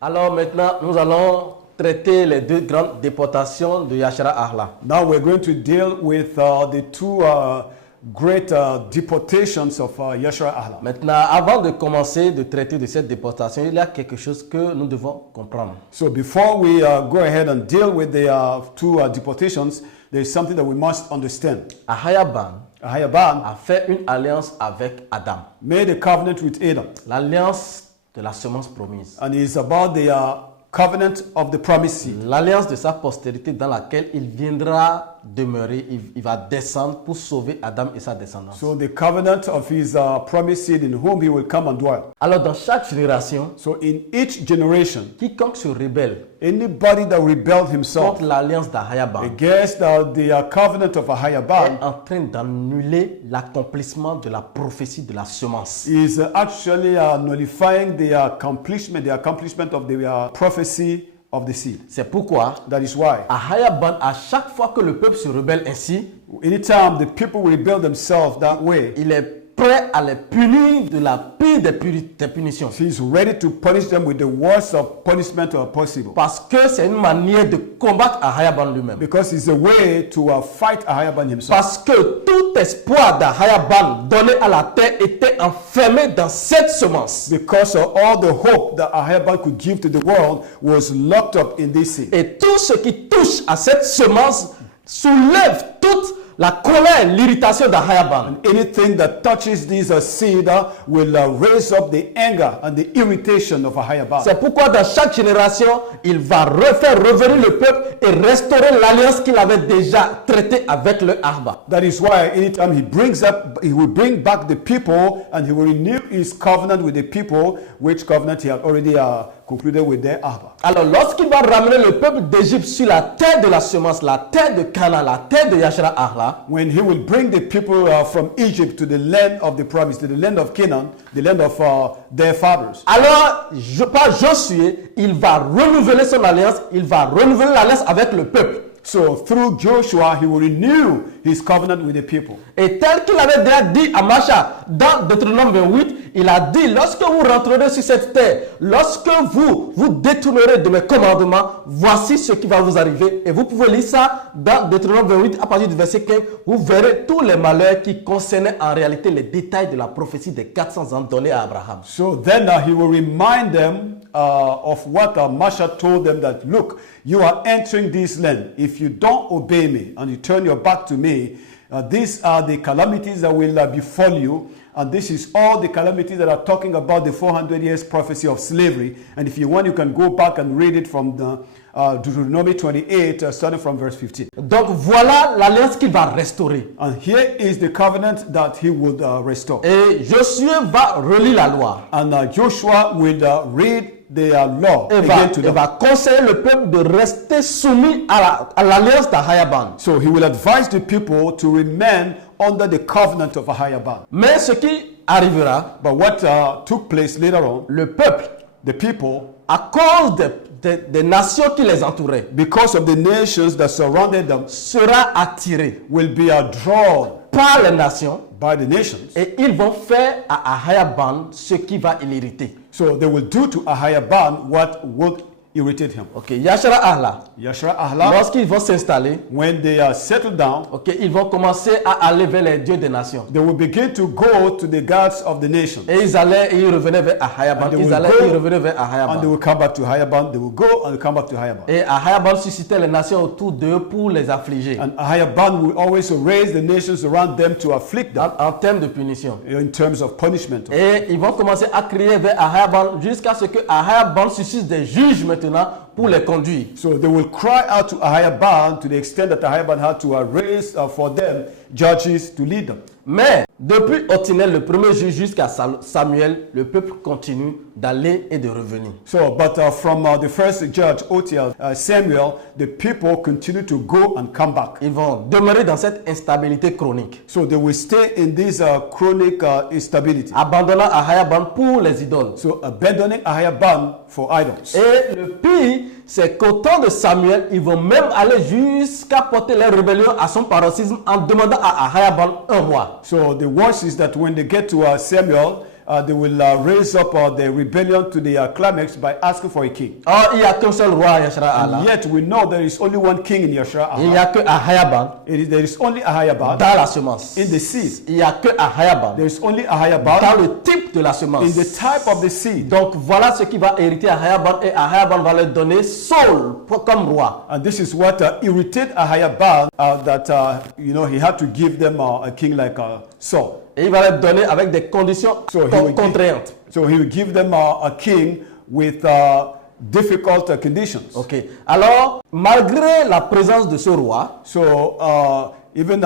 Alors maintenant, nous allons traiter les deux grandes déportations de Yashara'Ahla. Now we're going to deal with the two great deportations of Yashara'Ahla. Maintenant, avant de commencer de traiter de cette déportation, il y a quelque chose que nous devons comprendre. So before we go ahead and deal with the two deportations, there is something that we must understand. Ahayaban Ahayaban a fait une alliance avec Adam. made a covenant with Adam. L'alliance de la semence promise. And it's about the covenant of the promised seed. L'alliance de sa postérité dans laquelle il viendra demeurer, il va descendre pour sauver Adam et sa descendance. So the covenant of his promised seed in whom he will come and dwell. Alors dans chaque génération, So in each generation, quiconque se rebelle anybody that rebelled himself contre l'alliance d'Ahayaban against the covenant of est Ahayaban en train d'annuler l'accomplissement de la prophétie de la semence. is actually nullifying the accomplishment of the prophecy of the seed. C'est pourquoi That is why Ahayaban, à chaque fois que le peuple se rebelle ainsi, anytime the people rebel themselves that way, il est prêt à les punir de la pire des punitions. he's ready to punish them with the worst of punishment possible. Parce que c'est une manière de combattre Ahayaban lui-même. Because it's a way to fight Ahayaban himself. Parce que tout espoir d'Ahayaban donné à la terre était enfermé dans cette semence. Because all the hope that Ahayaban could give to the world was locked up in this seed. Et tout ce qui touche à cette semence soulève toute la colère, l'irritation d'Ahayaban. Anything that touches this seed will raise up the anger and the irritation of Ahayaban. C'est pourquoi dans chaque génération, il va refaire revenir le peuple et restaurer l'alliance qu'il avait déjà traitée avec le Arba. That is why anytime he will bring back the people and he will renew his covenant with the people, which covenant he had already concluded with their Arba. Alors lorsqu'il va ramener le peuple d'Égypte sur la terre de la semence, la terre de Canaan, la terre de Yashara'Ahla, When he will bring the people from Egypt to the land of the promise, to the land of Canaan, the land of their fathers. alors par Josué, il va renouveler son alliance, il va renouveler l'alliance avec le peuple. So through Joshua, he will renew his covenant with the people. Et tel qu'il avait déjà dit à Macha dans Deutéronome 28, il a dit, lorsque vous rentrerez sur cette terre, lorsque vous détournerez de mes commandements, voici ce qui va vous arriver. Et vous pouvez lire ça dans Deutéronome 28 à partir du verset 15. Vous verrez tous les malheurs qui concernaient en réalité les détails de la prophétie des 400 ans donnés à Abraham. So then he will remind them of what Masha told them, that look, you are entering this land. If you don't obey me and you turn your back to me, these are the calamities that will befall you. And this is all the calamities that are talking about the 400 years prophecy of slavery. And if you want, you can go back and read it from the Deuteronomy 28, starting from verse 15. Donc voilà l'alliance qu'il va restaurer. And here is the covenant that he would restore. Et Josué va relire la loi. And Joshua will read the law Il again to them. va conseiller le peuple de rester soumis à l'alliance d'Ahayaban. So he will advise the people to remain under the covenant of Ahayaban. Mais ce qui arrivera, But what took place later on, le peuple, the people, à cause des nations qui les entouraient, because of the nations that surrounded them, sera attiré will be drawn par les nations by the nations. et ils vont faire à Ahayaban ce qui va l'irriter. So they will do to Ahayaban what would irritate him. Ok, Yashara'Ahla, Yashara'Ahla, lorsqu'ils vont s'installer, when they settle down, ok, ils vont commencer à aller vers les dieux des nations. they will begin to go to the gods of the nations. Et ils allaient et ils revenaient vers Ahayaban. And they Ils will allaient go, et ils revenaient vers And they Ahayaban. will come back to Ahayaban. They will go and come back to Ahayaban. Et Ahayaban suscitait les nations autour d'eux pour les affliger And Ahayaban will always raise the nations around them to afflict them en termes de punition. in terms of punishment. Et ils vont commencer à crier vers Ahayaban jusqu'à ce que Ahayaban suscite des juges maintenant pour les conduire. So they will cry out to Ahayaban to the extent that Ahayaban had to raise for them judges to lead them. Mais depuis Otniel, le premier juge, jusqu'à Samuel, le peuple continue d'aller et de revenir. So, but from the first judge, Otiel, Samuel, the people continue to go and come back. Ils vont demeurer dans cette instabilité chronique, So they will stay in this chronic instability. abandonnant Ahayaban pour les idoles. So abandoning Ahayaban for idols. Et le pire, c'est qu'au temps de Samuel, ils vont même aller jusqu'à porter leur rébellion à son paroxysme en demandant à Ahayaban un roi. So the worst is that when they get to Samuel, they will raise up the rebellion to the climax by asking for a king. Or il n'y a qu'un seul roi à Yashara'Ahla. And yet we know there is only one king in Il n'y Yashara'Ahla. a que Ahayaban There is only Ahayaban dans la semence. in the seed. Il n'y a que Ahayaban There is only Ahayaban dans le type de la semence. in the type of the seed. Donc voilà ce qui va hériter Ahayaban et Ahayaban va leur donner Saul comme roi. And this is what irritated Ahayaban, that he had to give them a king like Saul. Et il va leur donner avec des conditions contraignantes. So he will give them a king with difficult conditions. Ok. Alors, malgré la présence de ce roi, So even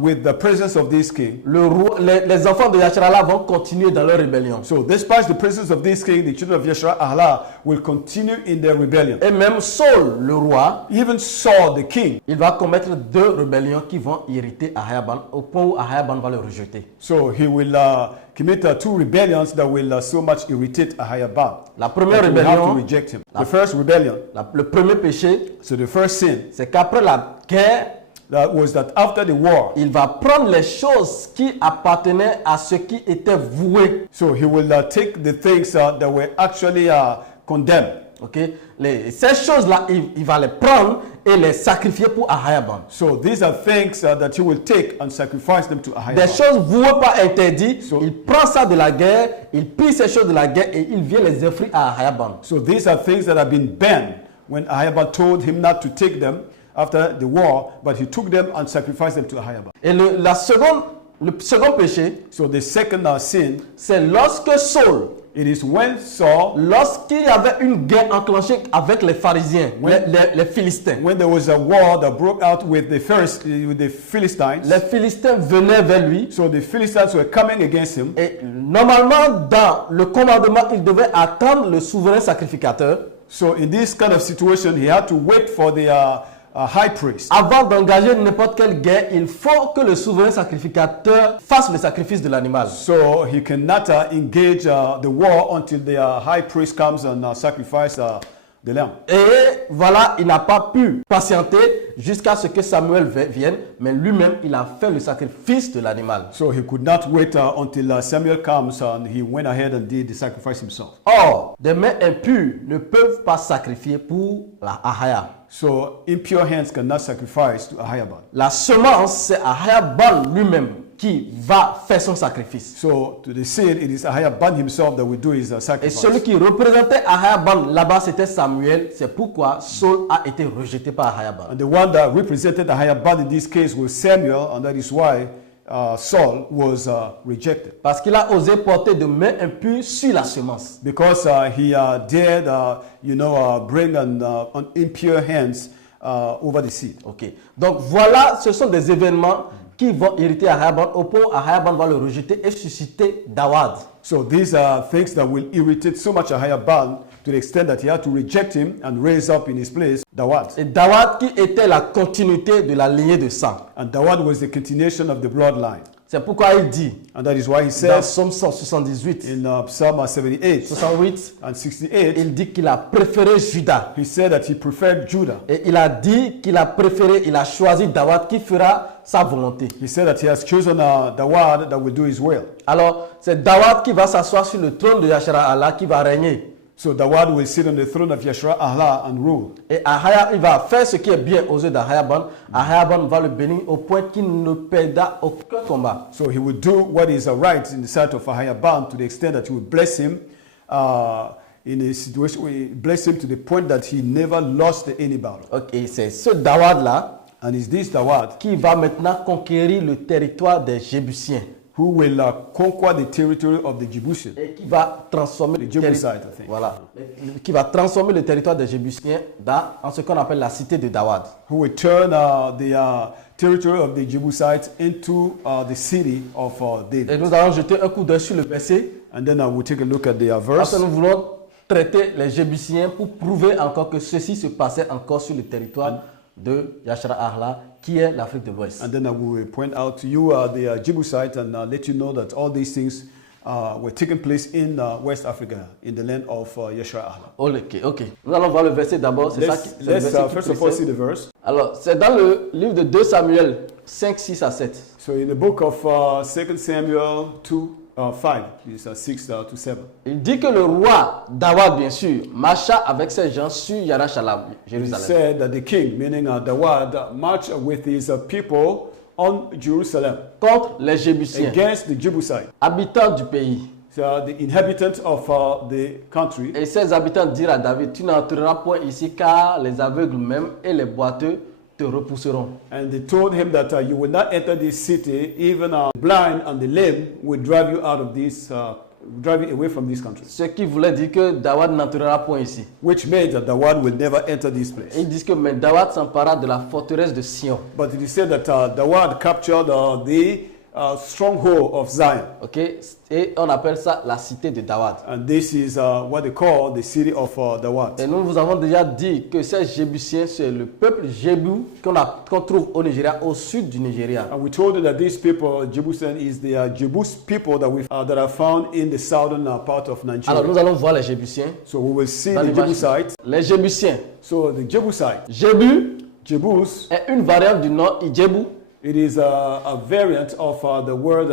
with the presence of this king, les enfants de Yashara'Ahla vont continuer dans leur rébellion. so despite the presence of this king, the children of Yashara'Ahla will continue in their rebellion. Et même Saul, le roi, Even Saul, the king, il va commettre 2 rébellions qui vont irriter Ahayaban au point où Ahayaban va le rejeter. so he will commit 2 rebellions that will so much irritate Ahayaban. La première That will have to rébellion, reject him. The first rebellion, le premier péché, so the first sin, c'est qu'après la guerre, was that after the war, il va prendre les choses qui appartenaient à ceux qui étaient voués. so he will take the things that were actually condemned. Okay? Ces choses-là, il va les prendre et les sacrifier pour Ahayaban. So these are things that he will take and sacrifice them to Des Ahayaban. choses vouées pas interdites, So- il prend ça de la guerre, il pille ces choses de la guerre et il vient les offrir à Ahayaban. So these are things that have been banned when Ahayaban told him not to take them after the war, but he took them and sacrificed them to Ahayaban. Et le second péché, So the second sin, c'est lorsque Saul, it is when Saul, lorsqu'il y avait une guerre enclenchée avec les pharisiens, les Philistins, when there was a war that broke out with the Philistines, les Philistins venaient vers lui. so the Philistines were coming against him. Et normalement, dans le commandement, il devait attendre le souverain sacrificateur So in this kind of situation, he had to wait for the high priest. avant d'engager n'importe quelle guerre. Il faut que le souverain sacrificateur fasse le sacrifice de l'animal. So he cannot engage the war until the high priest comes and sacrifice the lamb. Et voilà, il n'a pas pu patienter jusqu'à ce que Samuel vienne, mais lui-même, il a fait le sacrifice de l'animal. So he could not wait until Samuel comes, and he went ahead and did the sacrifice himself. Or, des mains impures ne peuvent pas sacrifier pour la Ahaya. So impure hands cannot sacrifice to Ahayaban. La semence, c'est Ahayaban lui-même qui va faire son sacrifice. So to the seed, it is Ahayaban himself that will do his Et sacrifice. celui qui représentait Ahayaban là-bas, c'était Samuel. C'est pourquoi Saul a été rejeté par Ahayaban. And the one that represented Ahayaban in this case was Samuel, and that is why Saul was rejected. Parce qu'il a osé porter de mains impures sur la semence. Because he dared, bring an impure hands over the seed. Ok. Donc voilà, ce sont des événements qui vont irriter Ahayaban au point où Ahayaban va le rejeter et susciter Dawad. So these are things that will irritate so much Ahayaban to the extent that he had to reject him and raise up in his place Dawad. Et Dawad qui était la continuité de la lignée de sang. And Dawad was the continuation of the bloodline. C'est pourquoi il dit And that is why he dans says Psaume 178, in Psalm 78 68, and 68, il dit qu'il a préféré Juda. he said that he preferred Judah. Et il a dit qu'il a préféré, il a choisi Dawad qui fera sa volonté. He said that he has chosen Dawad that will do his will. Alors, c'est Dawad qui va s'asseoir sur le trône de Yashara'Ahla qui va régner. So Dawad will sit on the throne of Yashara'Ahla and rule. Et Ahaya, il va faire ce qui est bien aux yeux d'Ahayaban. Ahayaban va le bénir au point qu'il ne perdra aucun combat. So he will do what is right in the sight of Ahayaban to the extent that he will bless him in a situation where he bless him to the point that he never lost any battle. Ok, c'est ce Dawad-là And it's this Dawad qui va maintenant conquérir le territoire des Jébusiens. who will conquer the territory of the Jebusites. Et qui va transformer le Jebusites, territoire. I think. Voilà. Qui va transformer le territoire des Jébusiens en ce qu'on appelle la cité de Dawad. Who will turn the territory of the Jebusites into the city of Et David. nous allons jeter un coup d'œil sur le verset. And then we'll take a look at the Parce verse. que nous voulons traiter les Jébusiens pour prouver encore que ceci se passait encore sur le territoire de Yashara'Ahla, qui est l'Afrique de l'Ouest. And then we will point out to you the Jebusites and let you know that all these things were taking place in West Africa, in the land of Yashara'Ahla. Ok. Nous allons voir le verset d'abord. C'est ça qui, c'est le Let's verset qui first of all see précède. the verse. Alors, c'est dans le livre de 2 Samuel 5, 6 à 7. So in the book of 2 Samuel 2, 5, it's 6 to 7. Il dit que le roi Dawad, bien sûr, marcha avec ses gens sur Yashara'Ahla, He Jérusalem. said that the king, meaning Dawad, marched with his people on Jerusalem Contre les Jébusiens, against the Jebusites, habitants du pays. so the inhabitants of the country. Et ces habitants dirent à David, tu n'entreras point ici car les aveugles même et les boiteux te repousseront. And they told him that you will not enter this city, even the blind and the lame will drive you out of this, drive you away from this country. Ce qui voulait dire que Dawad n'entrera point ici. Which means that Dawad will never enter this place. Et ils disent que mais Dawad s'empara de la forteresse de Sion. But it is said that Dawad captured the stronghold of Zion. Ok, et on appelle ça la cité de Dawad. And this is what they call the city of Dawad. Et nous vous avons déjà dit que ces Jébusiens, c'est le peuple Jébu qu'on trouve au Nigeria, au sud du Nigeria. And we told you that these people, Jebusian, is the Jebus people that are found in the southern part of Nigeria. Alors nous allons voir les Jébusiens. So we will see Dans the l'image. Jebusites. Les Jébusiens. So the Jebusites, Jébu Jebus, est une variante du nom Ijebu. it is a variant of the word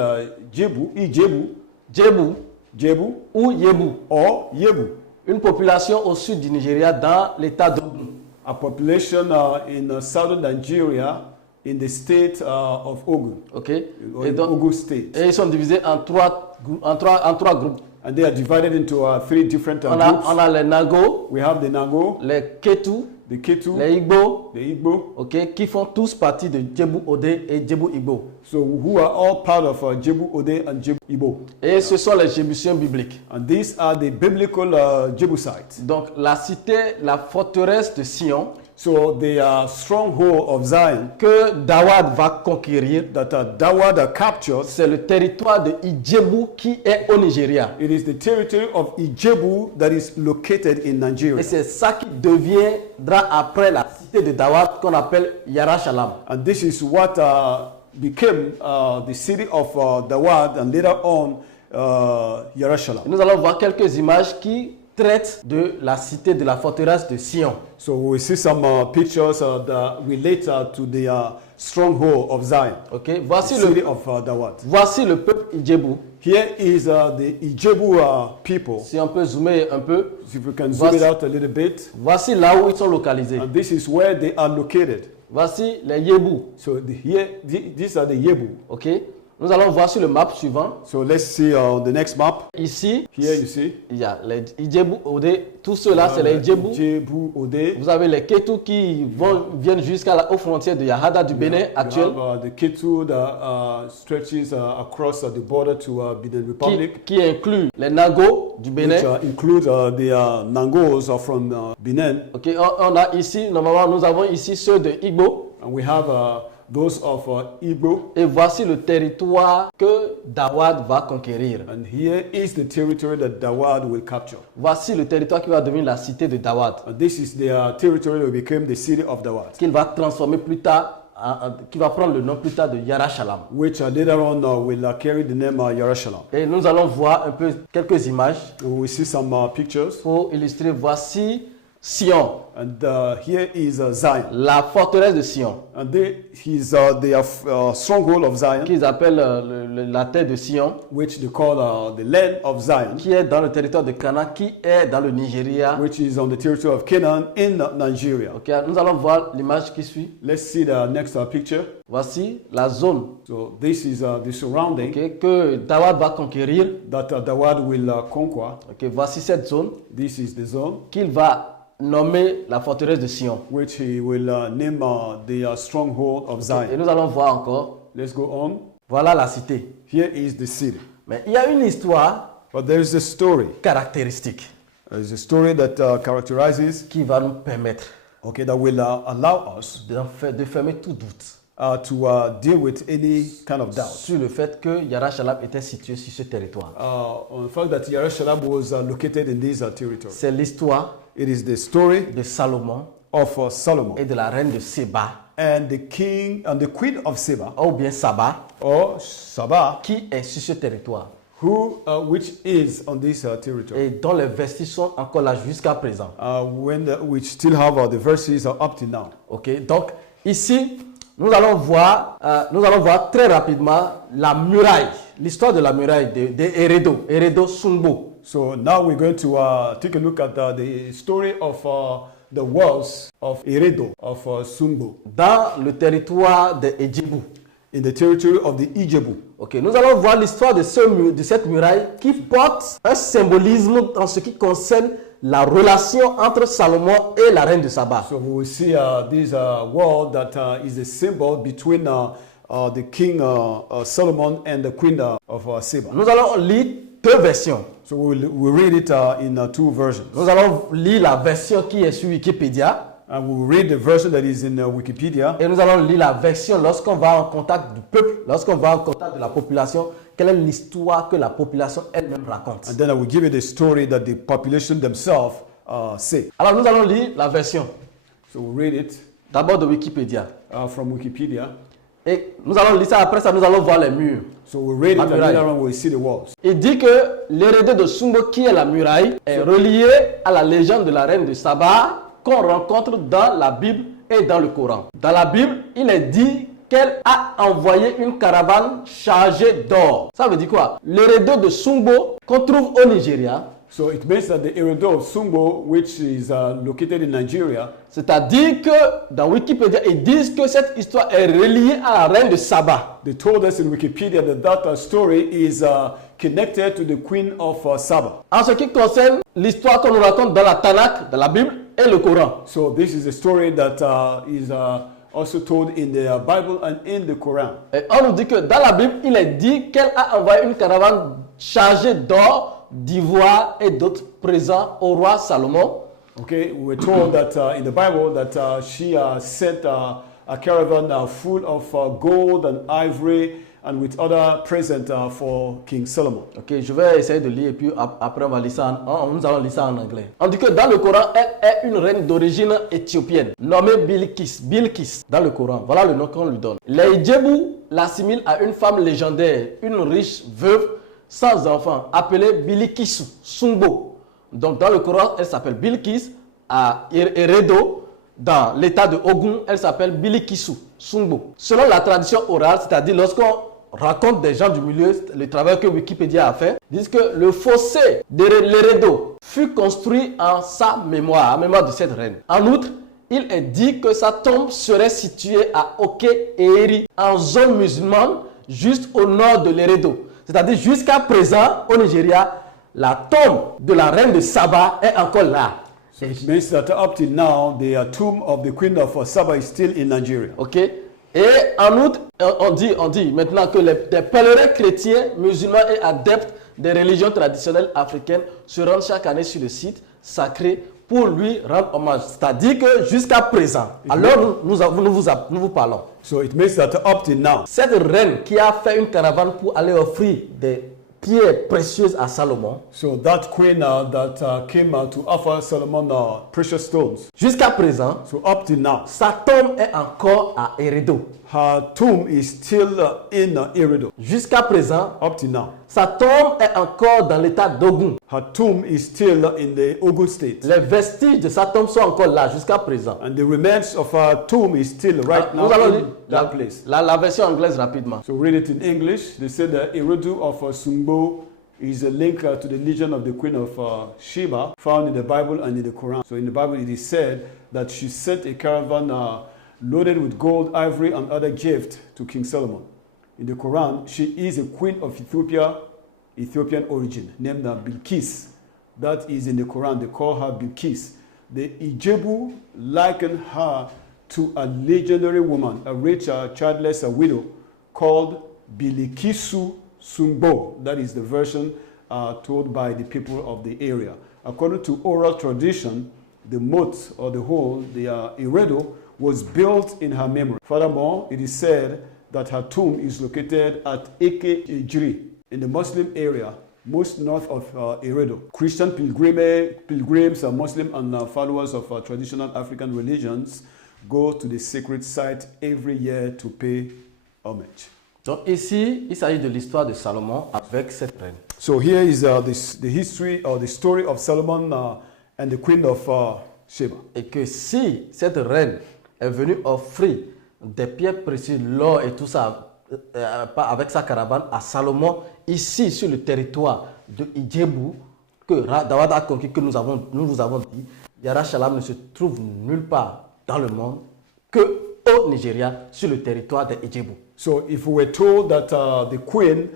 Jebu, Ijebu, Jébu Jebu, ou Yebu. or Yebu. Une population au sud du Nigeria dans l'état d'Ogun. A population in southern Nigeria in the state of Ogun, Ok. or Et, in donc, Ogun state. et ils sont divisés en trois groupes. And they are divided into 3 different On groups. a les Nago, We have the Nango, les Ketu, the Ketu, les Igbo, the Igbo, ok, qui font tous partie de Jebu Ode et Jebu Igbo. so who are all part of Jebu Ode and Jebu Igbo. Et ce sont les Jébusiens bibliques. And these are the biblical Jebusites. Donc la cité, la forteresse de Sion, So the stronghold of Zion que Dawad va conquérir, that Dawad captured, c'est le territoire de Ijebu qui est au Nigeria. it is the territory of Ijebu that is located in Et Nigeria. c'est ça qui deviendra après la cité de Dawad qu'on appelle Yashara'Ahla. And this is what became the city of Dawad and later on Yashara'Ahla. Nous allons voir quelques images qui traitent de la cité de la forteresse de Sion. So we see some pictures that relate to the stronghold of Zion, Ok, the city of Dawad. voici le peuple Ijebu. Here is the Ijebu people. Si on peut zoomer un peu, If you can zoom it out a little bit. voici là où ils sont localisés. And this is where they are located. Voici les Yebu. So these are the Yebu. Ok, nous allons voir sur le map suivant. So let's see the next map. Ici, Here you see. il y a les Ijebu Ode. Tous ceux-là, c'est les Ijebu. Jebu Ode. Vous avez les Ketu qui viennent aux frontières de Yahada du Bénin actuel, You have, the Ketu that stretches across the border to Benin Republic, qui inclut les Nago du Bénin. which include the Nangos from Benin. Ok, on a ici, normalement, nous avons ici ceux de Igbo. And we have those of Igbo. Et voici le territoire que Dawad va conquérir. And here is the territory that Dawad will capture. Voici le territoire qui va devenir la cité de Dawad, And this is the territory that became the city of Dawad, qu'il va transformer plus tard, qui va prendre le nom plus tard de Yashara'Ahla. which later on will carry the name Yashara'Ahla. Et nous allons voir un peu quelques images We will see some pictures. pour illustrer. Voici Sion, And here is Zion. la forteresse de Sion, And he's the stronghold of Zion, qu'ils appellent la terre de Sion, which they call the land of Zion, qui est dans le territoire de Canaan, qui est dans le Nigeria. which is on the territory of Canaan in Nigeria. Ok, nous allons voir l'image qui suit. Let's see the next picture. Voici la zone, So this is the surrounding ok, que Dawad va conquérir. that Dawad will conquer. Ok, voici cette zone This is the zone qu'il va nommer la forteresse de Sion. which he will name the stronghold of Et Zion. nous allons voir encore. Let's go on. Voilà la cité. Here is the city. Mais il y a une histoire But there is a story. caractéristique There is a story that characterizes, qui va nous permettre okay, that will allow us de fermer tout doute to deal with any kind of doubt. sur le fait que Yashara'Ahla était situé sur ce territoire. On the fact that Yashara'Ahla was located in this territory. C'est l'histoire It is the story de Salomon of Solomon et de la reine de Sheba, and the king and the queen of Sheba, ou bien Saba, or Sheba, qui est sur ce territoire which is on this territory. et dont les vestiges sont encore là jusqu'à présent. Which still have the verses up till now. Ok, donc ici, nous allons voir très rapidement la muraille l'histoire de la muraille de Eredo Sumbo. So now we're going to take a look at the story of the walls of Eredo, of Sumbo. Dans le territoire de Djebu. In the territory of the Ijebu. Ok, nous allons voir l'histoire de cette muraille qui porte un symbolisme en ce qui concerne la relation entre Salomon et la reine de Saba. So we will see this wall that is a symbol between the king Solomon and the queen of Sheba. Nous allons lire deux versions. So we'll read it in two versions. Nous allons lire la version qui est sur Wikipédia. And we'll read the version that is in Wikipedia. Et nous allons lire la version lorsqu'on va en contact du peuple, lorsqu'on va en contact de la population. Quelle est l'histoire que la population elle-même raconte? And then I will give you the story that the population themselves say. Alors nous allons lire la version. So we'll read it d'abord de Wikipédia. From Wikipedia. Et nous allons lire ça, après ça nous allons voir les murs. So we'll read it and later on we'll see the walls. Il dit que l'hérédé de Sumbo, qui est la muraille, est relié à la légende de la reine de Saba qu'on rencontre dans la Bible et dans le Coran. Dans la Bible, il est dit qu'elle a envoyé une caravane chargée d'or. Ça veut dire quoi? L'hérédé de Sumbo qu'on trouve au Nigeria. So it means that the Eredo of Sumbo, which is located in Nigeria, c'est-à-dire que dans Wikipédia, ils disent que cette histoire est reliée à la reine de Saba. They told us in Wikipedia that story is connected to the queen of Saba. En ce qui concerne l'histoire qu'on nous raconte dans la Tanakh, dans la Bible et le Coran. So this is a story that is also told in the Bible and in the Quran. Et on nous dit que dans la Bible, il est dit qu'elle a envoyé une caravane chargée d'or, d'ivoire et d'autres présents au roi Salomon. Okay, we're told that in the Bible that she sent a caravan full of gold and ivory and with other presents for King Solomon. Ok, je vais essayer de lire et puis après on va lire ça nous allons lire ça en anglais. On dit que dans le Coran, elle est une reine d'origine éthiopienne nommée Bilkis dans le Coran. Voilà le nom qu'on lui donne. Les Djebu l'assimilent à une femme légendaire, une riche veuve sans enfant, appelée Bilikisu Sumbo. Donc dans le Coran, elle s'appelle Bilkis. À Eredo, dans l'état de Ogun, elle s'appelle Bilikisu Sumbo. Selon la tradition orale, c'est-à-dire lorsqu'on raconte des gens du milieu, le travail que Wikipédia a fait, disent que le fossé de l'Eredo fut construit en sa mémoire, en mémoire de cette reine. En outre, il est dit que sa tombe serait située à Oke-Eri, en zone musulmane, juste au nord de l'Eredo. C'est-à-dire jusqu'à présent, au Nigeria, la tombe de la reine de Saba est encore là. So it means that up till now, the tomb of the queen of Saba is still in Nigeria. Ok. Et en outre, on dit maintenant que des pèlerins chrétiens, musulmans et adeptes des religions traditionnelles africaines se rendent chaque année sur le site sacré pour lui rendre hommage. C'est-à-dire que jusqu'à présent, alors nous vous parlons. So it means that up till now, cette reine qui a fait une caravane pour aller offrir des pierres précieuses à Salomon. So that queen that came to offer Solomon precious stones. Jusqu'à présent, so up till now, sa tombe est encore à Eredo. Her tomb is still in Eredo. Jusqu'à présent, up till now, sa tombe est encore dans l'état d'Ogun. Her tomb is still in the Ogun state. Les vestiges de sa tombe sont encore là jusqu'à présent. And the remains of her tomb is still right now in that place. La version anglaise rapidement. So read it in English. They say the Eredu of Sumbo is a link to the legend of the queen of Sheba found in the Bible and in the Quran. So in the Bible it is said that she sent a caravan loaded with gold, ivory, and other gifts to King Solomon. In the Quran, she is a queen of Ethiopian origin, named Bilkis. That is in the Quran. They call her Bilkis. The Ijebu likened her to a legendary woman, a rich, childless widow, called Bilikisu Sumbo. That is the version told by the people of the area. According to oral tradition, the moat or the hole, the Eredo, was built in her memory. Furthermore, it is said that her tomb is located at Eke Ejiri in the Muslim area, most north of Eredo. Christian pilgrims, Muslim and followers of traditional African religions go to the sacred site every year to pay homage. Donc ici, il s'agit de l'histoire de Salomon avec cette reine. So here is the history or the story of Solomon and the queen of Sheba. Et que si cette reine est venue offrir des pierres précieuses, l'or et tout ça, avec sa caravane à Salomon, ici sur le territoire de Idjebu, que Dawad a conquis, que nous vous avons dit, Yashara'Ahla ne se trouve nulle part dans le monde que au Nigeria, sur le territoire de Idjebu. So if we were told that the queen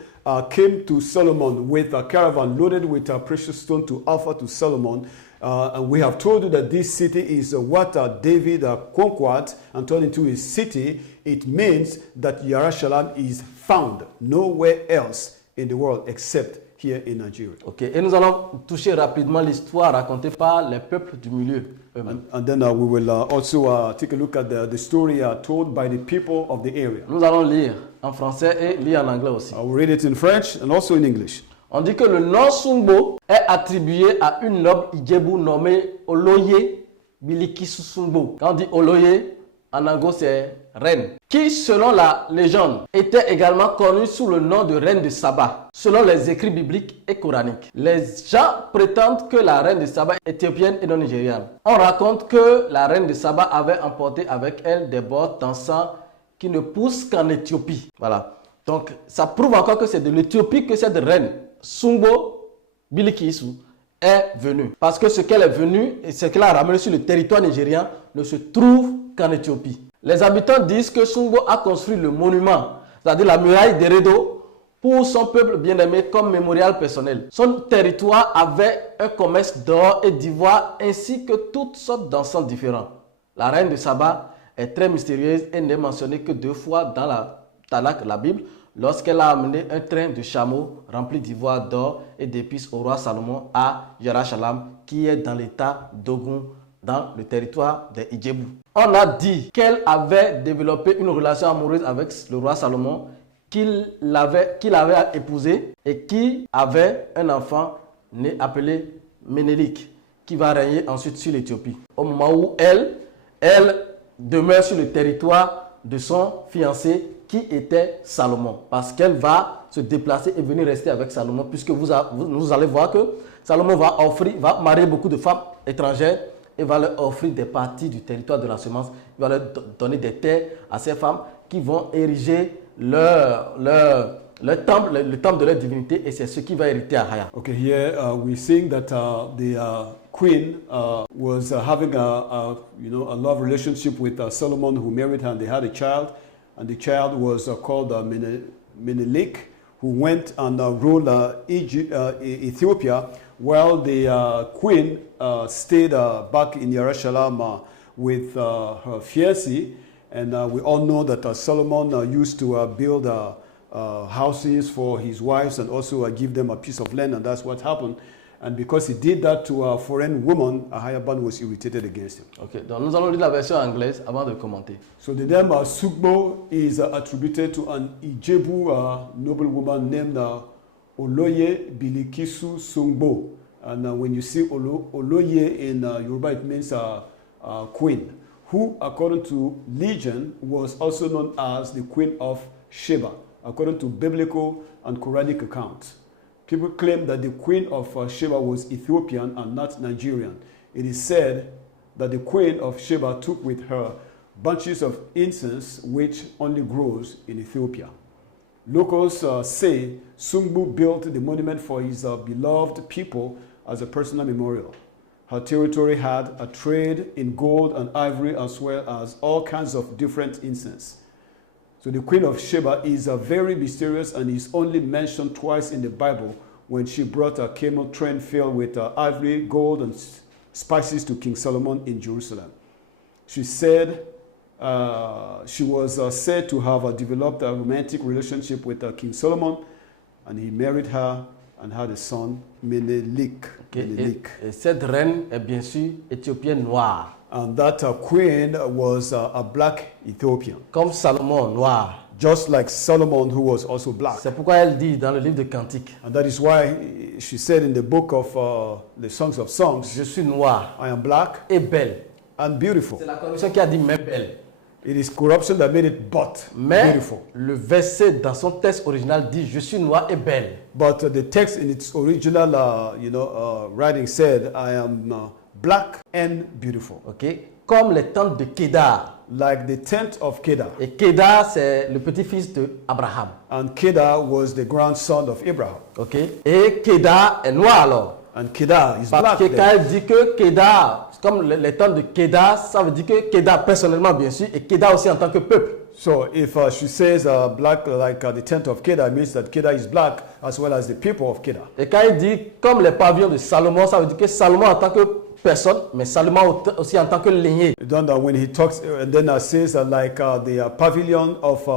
came to Solomon with a caravan loaded with precious stone to offer to Solomon, and we have told you that this city is what David conquered and turned into his city, it means that Yashara'Ahla is found nowhere else in the world except here in Nigeria. Okay. Et nous allons toucher rapidement l'histoire racontée par les peuples du milieu eux-mêmes. And then we will also take a look at the story told by the people of the area. Nous allons lire en français et lire en anglais aussi. I will read it in French and also in English. On dit que le nom Sungbo est attribué à une noble Idjebu nommée Oloye Bilikisu Sungbo. Quand on dit Oloye, en anglais c'est reine, qui selon la légende était également connue sous le nom de reine de Saba, selon les écrits bibliques et coraniques. Les gens prétendent que la reine de Saba est éthiopienne et non nigériane. On raconte que la reine de Saba avait emporté avec elle des bords d'encens qui ne poussent qu'en Éthiopie. Voilà. Donc ça prouve encore que c'est de l'Éthiopie que cette reine Sungbo Bilikisu est venue. Parce que ce qu'elle est venue et ce qu'elle a ramené sur le territoire nigérien ne se trouve qu'en Éthiopie. Les habitants disent que Sungbo a construit le monument, c'est-à-dire la muraille des rideaux, pour son peuple bien-aimé comme mémorial personnel. Son territoire avait un commerce d'or et d'ivoire ainsi que toutes sortes d'encens différents. La reine de Saba est très mystérieuse et n'est mentionnée que 2 fois dans la Tanakh, la Bible, lorsqu'elle a amené un train de chameaux rempli d'ivoire, d'or et d'épices au roi Salomon à Yashara'Ahla, qui est dans l'état d'Ogun, dans le territoire de Idjebu. On a dit qu'elle avait développé une relation amoureuse avec le roi Salomon, qu'il avait épousé et qui avait un enfant né appelé Ménélik, qui va régner ensuite sur l'Éthiopie. Au moment où elle demeure sur le territoire de son fiancé qui était Salomon, parce qu'elle va se déplacer et venir rester avec Salomon, puisque vous allez voir que Salomon va marier beaucoup de femmes étrangères et va leur offrir des parties du territoire de la semence. Il va leur donner des terres à ces femmes qui vont ériger le temple de leur divinité, et c'est ce qui va hériter à Haya. Okay, here we're seeing that the queen was having a love relationship with Solomon, who married her, and they had a child, and the child was called Menelik, who went and ruled Ethiopia, while the queen stayed back in Yashara'Ahla with her fiancé. And we all know that Solomon used to build houses for his wives and also give them a piece of land, and that's what happened. And because he did that to a foreign woman, Ahayaban was irritated against him. Okay, donc nous allons lire la version anglaise avant de commenter. So the name Sugbo is attributed to an Idjebu noblewoman named Oloye Bilikisu Sungbo. And when you see Oloye in Yoruba, it means queen, who, according to legend, was also known as the queen of Sheba, according to biblical and Quranic accounts. People claim that the queen of Sheba was Ethiopian and not Nigerian. It is said that the queen of Sheba took with her bunches of incense, which only grows in Ethiopia. Locals say Sungbu built the monument for his beloved people as a personal memorial. Her territory had a trade in gold and ivory, as well as all kinds of different incense. So the queen of Sheba is very mysterious and is only mentioned twice in the Bible, when she brought a camel train filled with ivory, gold, and spices to King Solomon in Jerusalem. She said she was said to have developed a romantic relationship with King Solomon, and he married her and had a son, Menelik. Okay. Et cette reine est bien sûr éthiopienne noire. And that queen was a black Ethiopian. Comme Salomon noir. Just like Solomon, who was also black. C'est pourquoi elle dit dans le livre de Cantiques. And that is why she said in the book of the Songs of Songs, je suis noire. I am black et belle. And beautiful. C'est la corruption qui a dit mais belle. It is corruption that made it but beautiful. Le verset dans son texte original dit je suis noire et belle. But the text in its original writing said I am black and beautiful. Okay. comme les tentes de Kedar. like the tent of Kedar. Et Kedar, c'est le petit-fils d'Abraham. And Kedar was the grandson of Abraham. Ok. Et Kedar est noir alors. And Kedar is Parce black. que quand Then. elle dit que Kedar, comme les tentes de Kedar, ça veut dire que Kedar personnellement bien sûr, et Kedar aussi en tant que peuple. So if she says black like the tent of Kedar, it means that Kedar is black as well as the people of Kedar. Et quand il dit comme les pavillons de Salomon, ça veut dire que Salomon en tant que personne, mais Salomon aussi en tant que lignée. Then when he talks, and then says like the pavilion of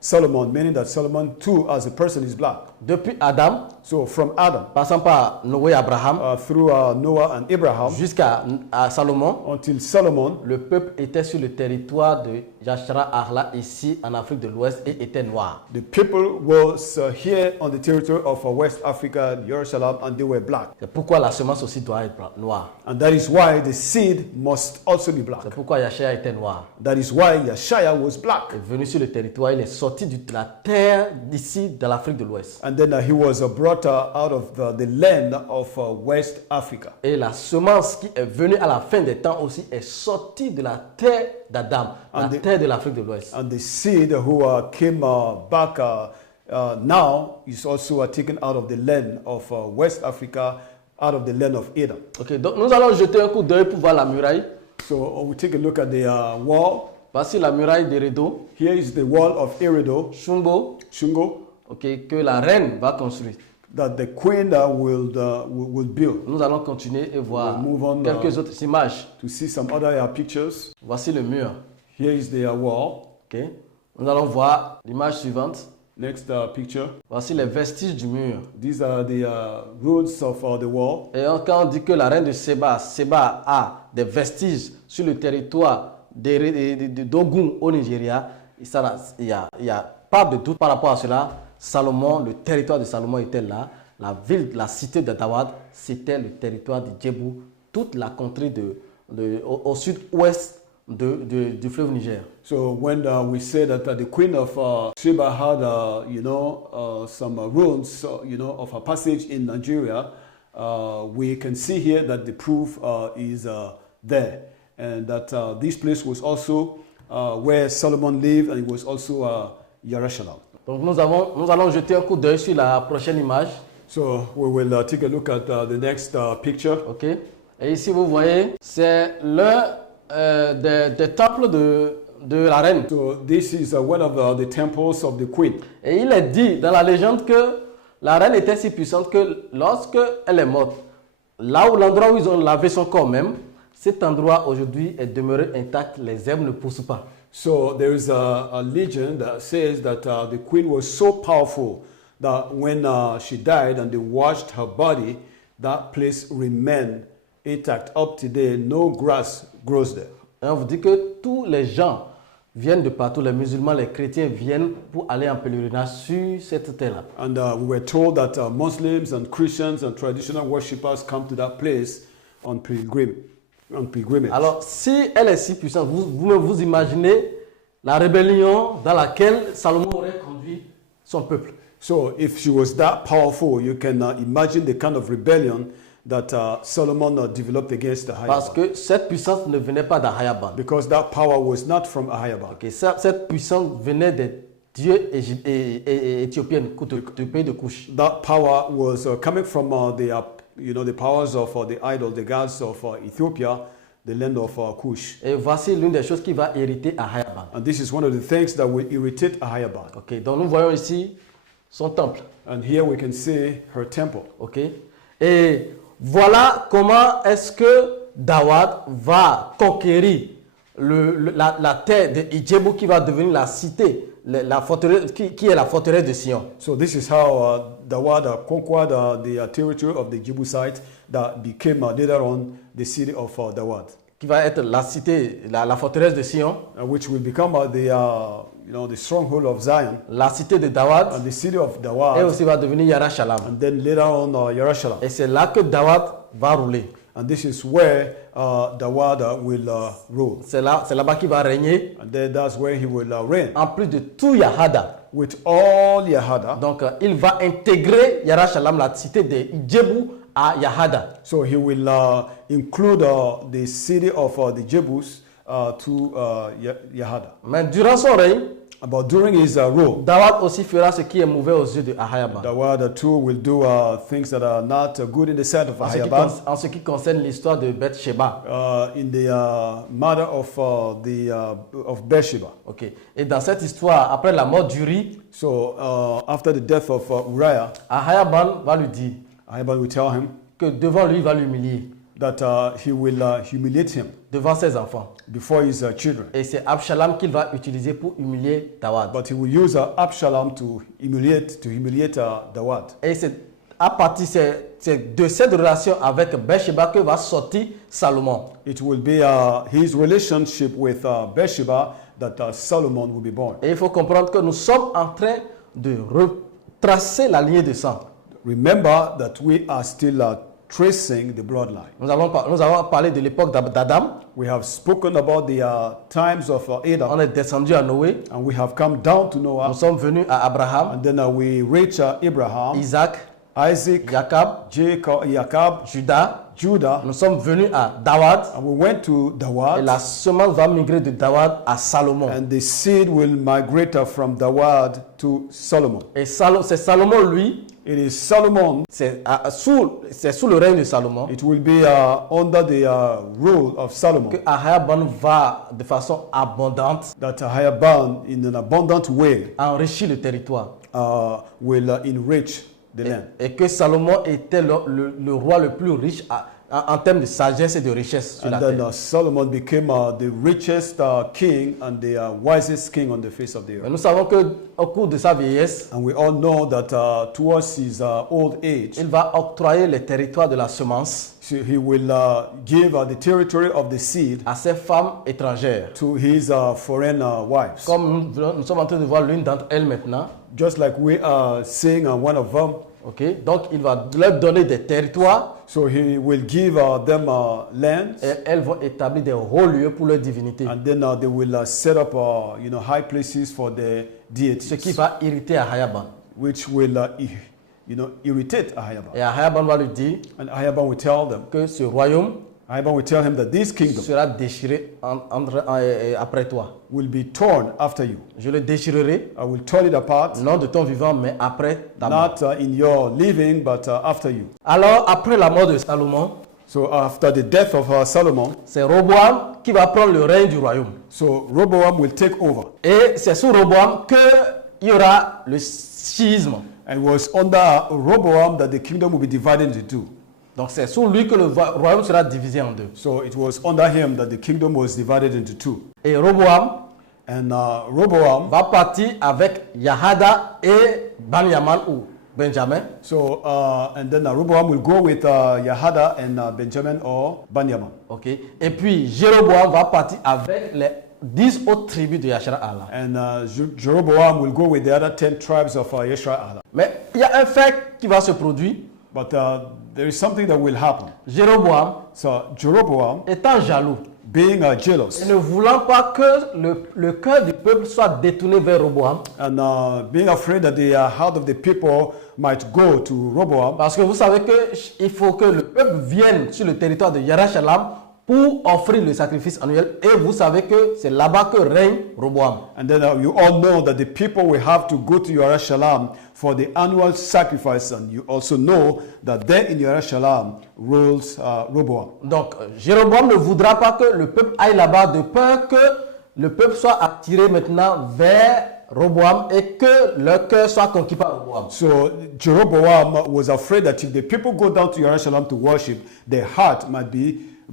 Solomon, meaning that Solomon too as a person is black. Depuis Adam, So from Adam passant par Noé et Abraham, through Noah and Abraham jusqu'à Salomon, until Solomon, le peuple était sur le territoire de Yashara'Ahla ici en Afrique de l'Ouest et était noir. the people was here on the territory of West Africa, Jerusalem, and they were black. C'est pourquoi la semence aussi doit être noire. And that is why the seed must also be black. C'est pourquoi Yashara était noir. That is why Yashaya was black. Il est venu sur le territoire, il est sorti de la terre d'ici, de l'Afrique de l'Ouest. And then he was brought out of the land of West Africa. Et la semence qui est venue à la fin des temps aussi est sortie de la terre d'Adam, la terre de l'Afrique de l'Ouest. And the seed who came back now is also taken out of the land of West Africa, out of the land of Edom. Ok, donc nous allons jeter un coup d'œil pour voir la muraille. So we take a look at the wall. Voici la muraille d'Eredo, Here is the wall of Erido, Shungo, Shungo, ok, que la reine va construire. that the queen will build. Nous allons continuer et voir We'll move on, quelques autres images. To see some other pictures. Voici le mur. Here is the wall. Ok. Nous allons voir l'image suivante. Next picture. Voici les vestiges du mur. These are the roots of the wall. Et quand on dit que la reine de Sheba a des vestiges sur le territoire d'Ogun au Nigeria, il n'y a pas de doute par rapport à cela. Salomon, le territoire de Salomon était là. La ville, la cité de Dawad, c'était le territoire de Jebu, toute la contrée au sud-ouest du fleuve Niger. So when we say that the queen of Sheba had, some ruins, of her passage in Nigeria, we can see here that the proof is there, and that this place was also where Solomon lived, and it was also Jerusalem. Donc nous allons jeter un coup d'œil sur la prochaine image. So we will take a look at the next picture. Ok. Et ici vous voyez, c'est l'un des temples de la reine. So this is one of the temples of the queen. Et il est dit dans la légende que la reine était si puissante que lorsque elle est morte, l'endroit où ils ont lavé son corps même, cet endroit aujourd'hui est demeuré intact, les herbes ne poussent pas. So there is a legend that says that the queen was so powerful that when she died and they washed her body, that place remained intact up to today. No grass grows there. Et on vous dit que tous les gens viennent de partout, les musulmans, les chrétiens viennent pour aller en pèlerinage sur cette terre-là. And we were told that Muslims and Christians and traditional worshippers come to that place on pilgrimage. Alors, si elle est si puissante, vous imaginez la rébellion dans laquelle Salomon aurait conduit son peuple. So if she was that powerful, you can imagine the kind of rebellion that Solomon developed against the Parce Ahayaban. que cette puissance ne venait pas d'Ahayaban. Because that power was not from Ahayaban. Okay, cette puissance venait des dieux éthiopiens du pays de Cush. That power was coming from the powers of the idols, the gods of Ethiopia, the land of Cush. Et voici l'une des choses qui va hériter Ahayaban. And this is one of the things that will irritate Ahayaban. Okay, donc nous voyons ici son temple. And here we can see her temple. Okay. Et voilà comment est-ce que Dawad va conquérir la terre de Ijebu qui va devenir la cité, la forteresse, qui est la forteresse de Sion. So this is how Dawad conquered the territory of the Jebusites that became later on the city of Dawad. Qui va être la cité, la forteresse de Sion. Which will become the stronghold of Zion. La cité de Dawad. And the city of Dawad. Et aussi va devenir Yerushalayim. And then later on Jerusalem. Et c'est là que Dawad va rouler. And this is where Dawad will rule. C'est là-bas qu'il va régner. And then that's where he will reign. En plus de tout Yahada. With all Yahada. Donc il va intégrer Yerushalayim, la cité de Jebu, à Yahada. So he will include the city of the Jebus to Yahada. Mais durant son règne, But during his rule, Dawad aussi fera ce qui est mauvais aux yeux de Ahayaban. Dawad too will do things that are not good in the sight of Ahayaban. En ce qui concerne l'histoire de Sheba. In the matter of Beersheba. Ok. Et dans cette histoire, après la mort d'Uri, So after the death of Uriah, Ahayaban va lui dire Ahayaban will tell him que devant lui, il va l'humilier. that he will humiliate him Devant ses enfants. before his children. Et c'est Absalom qu'il va utiliser pour humilier Dawad. But he will use Absalom to humiliate Dawad. Et c'est à partir de cette relation avec Bathsheba que va sortir Salomon. It will be his relationship with Bathsheba that Solomon will be born. Et il faut comprendre que nous sommes en train de retracer la lignée de sang. Remember that we are still tracing the bloodline. Nous avons parlé de l'époque d'Adam. We have spoken about the times of Adam. On est descendu à Noé. And we have come down to Noah. Nous sommes venus à Abraham, And then we reach Abraham, Isaac, Isaac, Jacob, Jacob, Judah. Nous sommes venus à Dawad. And we went to Et Dawad. la semence va migrer de Dawad à Salomon. And the seed will migrate from Dawad to Solomon. Et c'est Salomon, lui, It is Solomon. c'est sous le règne de Salomon It will be under the rule of Solomon que Ahayaban va de façon abondante that Ahayaban, in an abundant way, enrichir le territoire. will enrich the land. Et que Salomon était le roi le plus riche en termes de sagesse et de richesse sur And la then terre. Solomon became the richest king and the wisest king on the face of the Mais earth. nous savons qu'au cours de sa vieillesse, And we all know that towards his old age, il va octroyer les territoires de la semence so he will give the territory of the seed à ses femmes étrangères. to his foreign wives. Comme nous sommes en train de voir l'une d'entre elles maintenant. Just like we are seeing one of them. Okay? Donc il va leur donner des territoires So he will give them lands. et elles vont établir des hauts lieux pour leur divinité. And then they will set up, high places for the deities, Ce qui va irriter Ahayaban. which will, irritate Ahayaban. Et Ahayaban va lui dire And Ahayaban will tell them, que ce royaume Ahayaban will tell him that this kingdom sera déchiré après toi. will be torn after you. Je le déchirerai, I will tear it apart, non de ton vivant, mais après ta mort. not in your living, but after you. Alors, après la mort de Salomon, So after the death of Solomon, c'est Roboam qui va prendre le règne du royaume. so Rehoboam will take over. Et c'est sous Roboam qu'il y aura le schisme. And it was under Rehoboam that the kingdom will be divided into two. Donc c'est sous lui que le royaume sera divisé en deux. So it was under him that the kingdom was divided into two. Et Roboam And Rehoboam, va partir avec Yahada et Benjamin ou Benjamin. so and then Rehoboam will go with Yahada and Benjamin or Banyaman. Ok. Et puis Jéroboam va partir avec les 10 autres tribus de Yashara'Ahla. And Jeroboam will go with the other 10 tribes of Yashara'Ahla. Mais il y a un fait qui va se produire. But there is something that will happen. Jéroboam, So Jeroboam, étant jaloux being jealous et ne voulant pas que le cœur du peuple soit détourné vers Roboam, and being afraid that the heart of the people might go to Rehoboam, parce que vous savez qu'il faut que le peuple vienne sur le territoire de Yerushalayim pour offrir le sacrifice annuel. Et vous savez que c'est là-bas que règne Roboam. and then you all know that the people will have to go to Yerushalayim for the annual sacrifice, and you also know that there in Yerushalayim rules Rehoboam. Donc, Jéroboam ne voudra pas que le peuple aille là-bas de peur que le peuple soit attiré maintenant vers Roboam et que leur cœur soit conquis par Roboam. So Jeroboam was afraid that if the people go down to Yerushalayim to worship, their heart might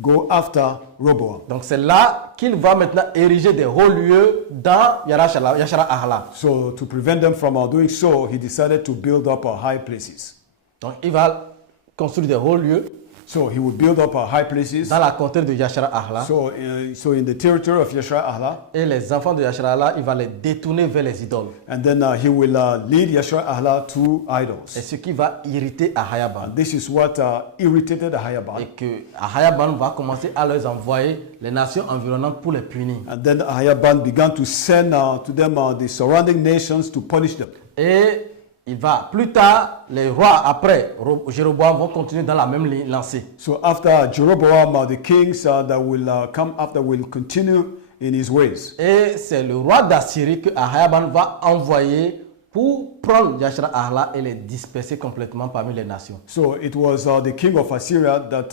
go after Rehoboam. Donc, c'est là qu'il va maintenant ériger des hauts lieux dans Yashara'Ahla. So to prevent them from doing so, he decided to build up high places. Donc, il va construire des hauts lieux So he would build up high places. dans la contrée de Yashara'Ahla. So in the territory of Yashara'Ahla, Et les enfants de Yashara'Ahla, il va les détourner vers les idoles. and then he will lead Yashara'Ahla to Et idols. ce qui va irriter Ahayaban. And this is what irritated Ahayaban. Et que Ahayaban va commencer à leur envoyer les nations environnantes pour les punir. And then Ahayaban began to send to them the surrounding nations to punish them. Et il va plus tard, les rois après Jéroboam vont continuer dans la même lancée. So after Jeroboam, the kings that will come after will continue in his ways. Et c'est le roi d'Assyrie que Ahayaban va envoyer pour prendre Yashara'Ahla et les disperser complètement parmi les nations. So it was the king of Assyria that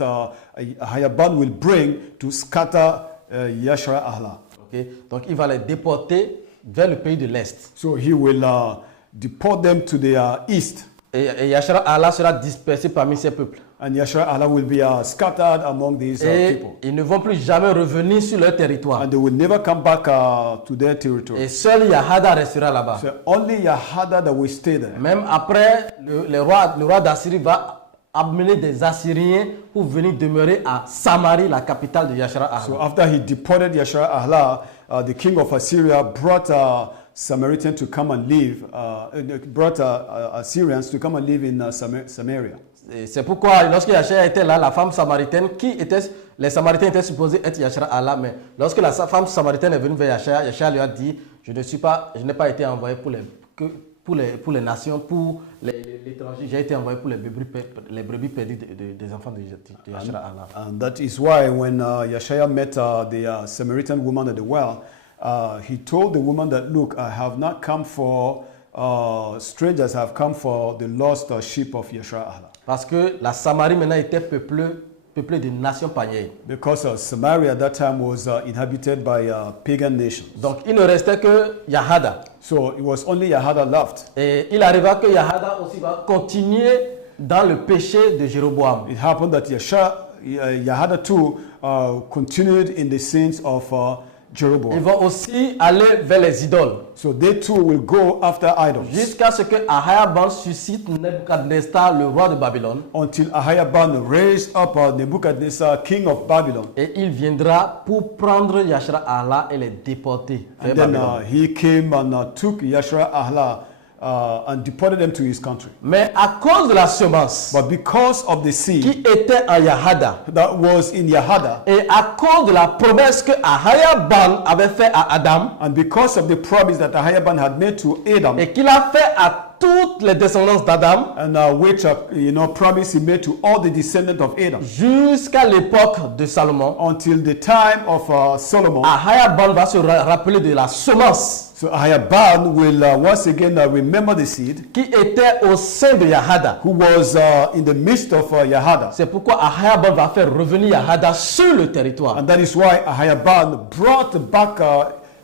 Ahayaban will bring to scatter Yashara'Ahla. Okay? Donc il va les déporter vers le pays de l'Est. So he will deport them to the east. Et Yashara'Ahla sera dispersé parmi ces peuples. And Yashara'Ahla will be scattered among these people. Ils ne vont plus jamais revenir sur leur territoire. And they will never come back to their territory. Et seul Yahada restera là-bas. So only Yahada that will stay there. Même après, le roi d'Assyrie va amener des Assyriens pour venir demeurer à Samarie, la capitale de Yashara'Ahla. So after he deported Yashara'Ahla, the king of Assyria brought Samaritans to come and live, brought Assyrians to come and live in Samaria. C'est pourquoi lorsque Yashara était là, la femme samaritaine, les Samaritains étaient supposés être Yashara'Ahla, mais lorsque la femme samaritaine est venue vers Yashara, Yashara lui a dit, je n'ai pas été envoyé pour les nations, pour l'étranger, j'ai été envoyé pour les brebis perdues des enfants de Yashara'Ahla. And that is why when Yashaya met the Samaritan woman at the well, he told the woman that, look, I have not come for strangers, I have come for the lost sheep of Yashara'Ahla. Parce que la Samarie maintenant était peuplée de nations païennes. Because Samaria at that time was inhabited by pagan nations. Donc il ne restait que Yahada. So it was only Yahada left. Et il arriva que Yahada aussi va continuer dans le péché de Jéroboam. It happened that Yahada too continued in the sins of Jeroboam. Ils vont aussi aller vers les idoles. So they too will go after idols. Jusqu'à ce que Ahayaban suscite Nebuchadnezzar, le roi de Babylone. Until Ahayaban raised up Nebuchadnezzar, king of Babylon. Et il viendra pour prendre Yashara'Ahla et les déporter vers And then Babylone. he came and took Yashara'Ahla and deported them to his country. Mais à cause de la semence But because of the seed qui était en Yahada, that was in Yahada, et à cause de la promesse que Ahayaban avait fait à Adam, and because of the promise that Ahayaban had made to Adam, et qu'il a fait à toutes les descendances d'Adam, and which promise he made to all the descendants of Adam, jusqu'à l'époque de Salomon, until the time of Solomon. Ahayaban va se rappeler de la semence So Ahayaban will once again remember the seed qui était au sein de Yahada. who was in the midst of Yahada. C'est pourquoi Ahayaban va faire revenir Yahada sur le territoire. And that is why Ahayaban brought back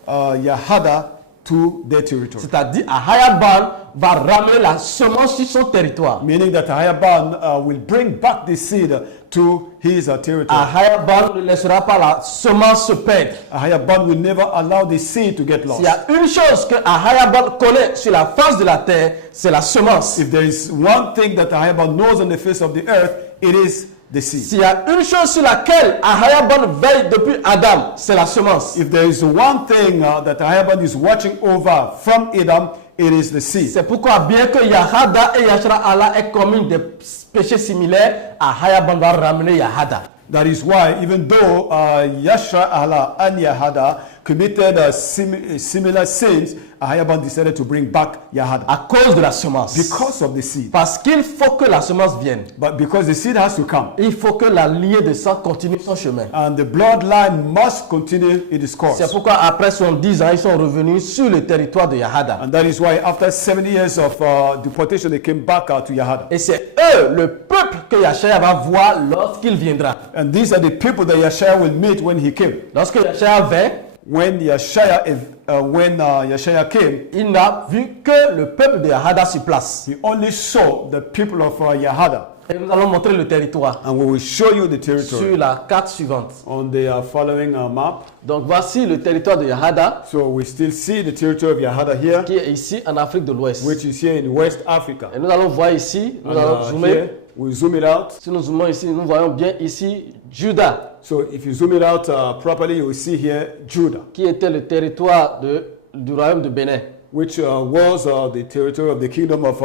Yahada to their territory. C'est-à-dire Ahayaban va ramener la semence sur son territoire. Meaning that Ahayaban will bring back the seed to his territory. Ahayaban ne laissera pas la semence se perdre. Ahayaban will never allow the seed to get lost. S'il y a une chose que Ahayaban connaît sur la face de la terre, c'est la semence. If there is one thing that Ahayaban knows on the face of the earth, it is the seed. S'il y a une chose sur laquelle Ahayaban veille depuis Adam, c'est la semence. If there is one thing that Ahayaban is watching over from Adam, it is the seed. C'est pourquoi bien que Yahada et Yashara'Ahla aient commis des péchés similaires, Ahayaban va ramener Yahada. That is why even though Yashara'Ahla and Yahada committed similar sins, Ahayaban decided to bring back Yahada. À cause de la semence. Because of the seed. Parce qu'il faut que la semence vienne. But because the seed has to come. Il faut que la lignée de sang continue son chemin. And the bloodline must continue its course. C'est pourquoi après 70 ans, ils sont revenus sur le territoire de Yahada. And that is why after 70 years of deportation, they came back to Yahada. Et c'est eux, le peuple, que Yashaya va voir lorsqu'il viendra. And these are the people that Yashaya will meet when he came. Lorsque Yashaya vint, When Yashaya came, il n'a vu que le peuple de Yahada sur place. he only saw the people of Yahada. Et nous allons montrer le territoire And we will show you the sur territory la carte suivante. on the following map. Donc voici le territoire de Yahada, So we still see the territory of Yahada here, qui est ici en Afrique de l'Ouest. which is here in West Africa. Et nous allons voir ici, nous And, allons zoomer. here, we zoom it out. Si nous zoomons ici, nous voyons bien ici JUDA, So if you zoom it out properly, you will see here Judah, qui était le territoire du royaume de Bénin. which was the territory of the kingdom of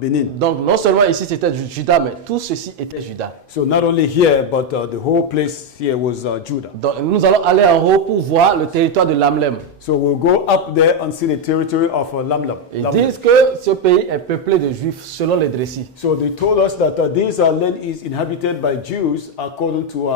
Benin. Donc non seulement ici c'était du Juda, mais tout ceci était Juda. So not only here, but the whole place here was Judah. Donc nous allons aller en haut pour voir le territoire de Lamlem. So we'll go up there and see the territory of Lamlam. Ils disent que ce pays est peuplé de Juifs selon les récits. So they told us that this land is inhabited by Jews according to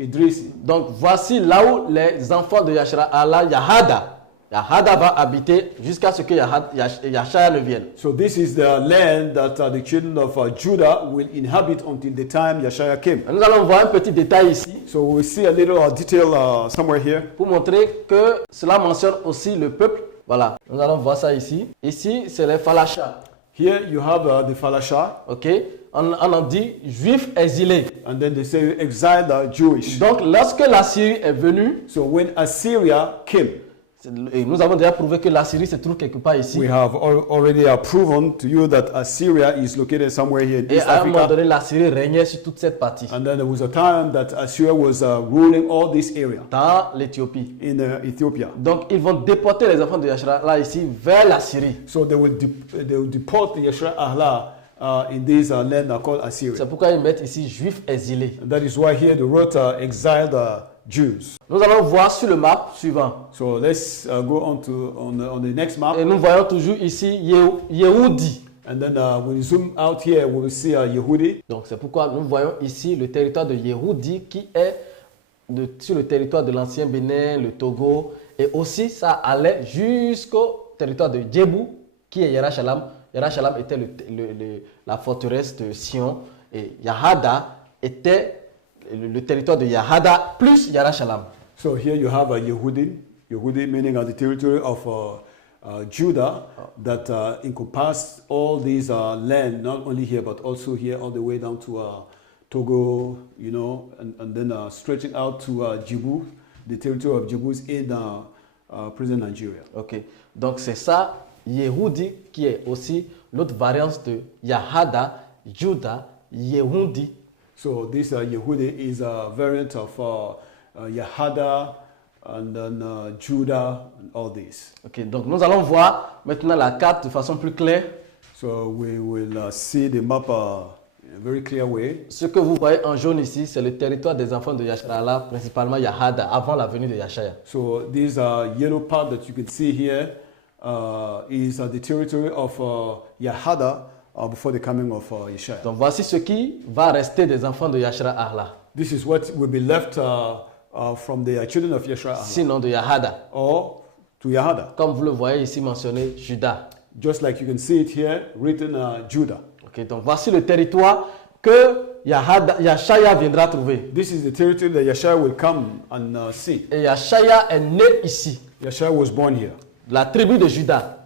Idrisi. Donc voici là où les enfants de Yashara'Ahla, Yahada va habiter jusqu'à ce que Yashaya ne vienne. So this is the land that the children of Judah will inhabit until the time Yashaya came. Nous allons voir un petit détail ici. So we see a little detail somewhere here. Pour montrer que cela mentionne aussi le peuple. Voilà, nous allons voir ça ici. Ici, c'est les Falasha. Here you have the Falasha. Ok, on en dit juifs exilés. And then they say exiled Jewish. Donc lorsque la Syrie est venue, So when Assyria came, et nous avons déjà prouvé que la Syrie se trouve quelque part ici. we have already proven to you that Assyria is located somewhere here in Et East à un moment Africa. donné, la Syrie régnait sur toute cette partie, And then there was a time that Assyria was ruling all this area dans l'Éthiopie. in Ethiopia. Donc ils vont déporter les enfants de Yashara'Ahla ici vers la Syrie. So they will deport the Yashara'Ahla in this land called Assyria. C'est pourquoi ils mettent ici juifs exilés. And that is why here they wrote exiled Jews. Nous allons voir sur le map suivant. So let's go on the next map. Et nous voyons toujours ici Yehudi. And then when we zoom out here, we will see Yehudi. Donc c'est pourquoi nous voyons ici le territoire de Yehudi qui est sur le territoire de l'ancien Bénin, le Togo. Et aussi ça allait jusqu'au territoire de Jebu qui est Yerushalayim. Yerushalayim était la forteresse de Sion. Et Yahada était le territoire de Yahada plus Yerushalayim. So here you have Yehudi meaning the territory of Judah that encompassed all these land, not only here but also here all the way down to Togo, you know, and then stretching out to Jebu, the territory of Jebus in present Nigeria. Ok, donc c'est ça, Yehudi, qui est aussi l'autre variante de Yahada, Juda, Yehudi. So this Yehudi is a variant of Yahada and then Judah and all this. Ok, donc nous allons voir maintenant la carte de façon plus claire. So we will see the map in a very clear way. Ce que vous voyez en jaune ici, c'est le territoire des enfants de Yashara'Ahla, principalement Yahada, avant la venue de Yashaya. So this yellow part that you can see here is the territory of Yahada before the coming of Yeshaya. Donc voici ce qui va rester des enfants de Yashara'Ahla, This is what will be left from the children of Yashara'Ahla sinon de Yahada. or to Yahada. Comme vous le voyez ici mentionné, Juda. Just like you can see it here written Judah. Ok, donc voici le territoire que Yashaya viendra trouver. This is the territory that Yeshaya will come and see. Et Yashaya est né ici, Yeshaya was born here, de la tribu de Juda.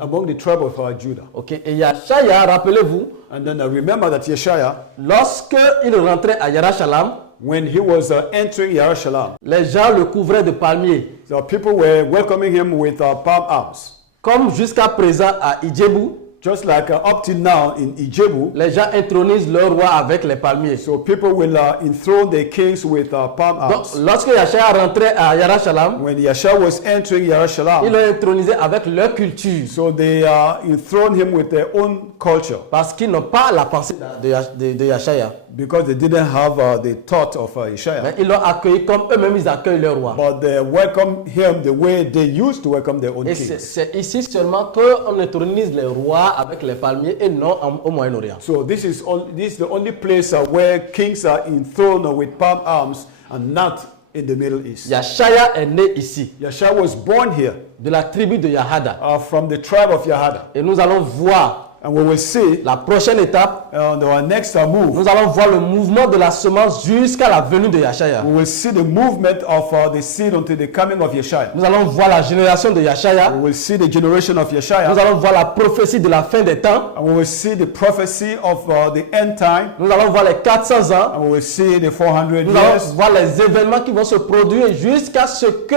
among the tribe of Judah. Ok, et Yashaya, rappelez-vous, And then remember that Yeshaya, lorsque il rentrait à Yerushalayim, when he was entering Yerushalayim, les gens le couvraient de palmiers. the people were welcoming him with palm arms. Comme jusqu'à présent à Ijebu, Just like up till now in Ijebu, les gens intronisent leur roi avec les palmiers. so people will enthrone their kings with palm Donc, arms. lorsque Yashaya rentrait à Yerushalayim, When Yeshua was entering ils Yerushalayim, l'ont intronisé avec leur culture. so they enthroned him with their own culture Parce qu'ils n'ont pas la pensée de Yashaya. because they didn't have the thought of Mais Yeshua. ils l'ont accueilli comme eux-mêmes ils accueillent leur roi. But they welcomed him the way they used to welcome their own Et kings. c'est ici seulement qu'on intronise les rois avec les palmiers et non au Moyen-Orient. So this is the only place where kings are enthroned with palm arms and not in the Middle East. Yashaya est né ici, Yeshua was born here de la tribu de Yahada. from the tribe of Yahada. Et nous allons voir And we will see la prochaine étape. on our next move, Nous allons voir le mouvement de la semence jusqu'à la venue de Yashaya. we will see the movement of the seed until the coming of Yeshua. Nous allons voir la génération de Yashaya. We will see the generation of Nous Yeshua. allons voir la prophétie de la fin des temps. And we will see the prophecy of the end time. Nous allons voir les 400 ans. And we will see the 400 Nous allons years. voir les événements qui vont se produire jusqu'à ce que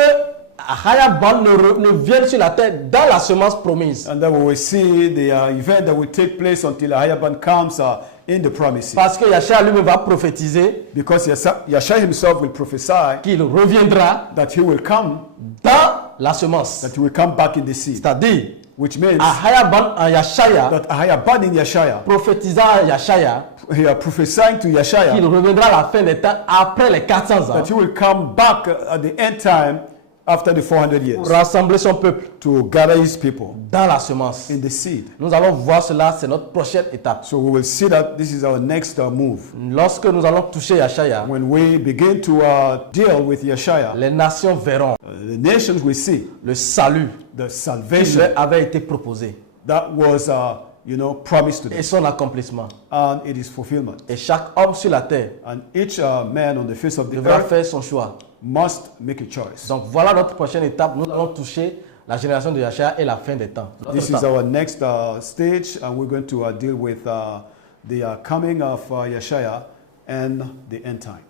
Hayaban ne vienne sur la terre dans la semence promise. And then we will see the event that will take place until Hayaban comes in the promises. Parce que Yashaya lui-même va prophétiser Because Yeshua himself will prophesy qu'il reviendra that he will come, dans la semence. that he will come back in the seed. C'est-à-dire, which means Ahayaban en Yashaya, that Ahayabad in Yeshaya, prophétisant à Yashaya, he are prophesying to qu'il Yeshaya reviendra à la fin des temps après les 400 ans that he will come back at the end time after the 400 years pour rassembler son peuple to gather his people dans la semence. in the seed. Nous allons voir cela, c'est notre prochaine étape. So we will see that this is our next move. Lorsque nous allons toucher Yashaya, When we begin to deal with Yeshaya, les nations verront the nations will see le salut the qui salvation leur avait été proposé that was promised to et them, son accomplissement. and it is fulfillment. Et chaque homme sur la terre And each man on the face of the devra earth faire son choix. must make a choice. Donc voilà notre prochaine étape. Nous allons toucher la génération de Yashaya et la fin des temps. This is our next stage, and we're going to deal with the coming of Yeshaya and the end time.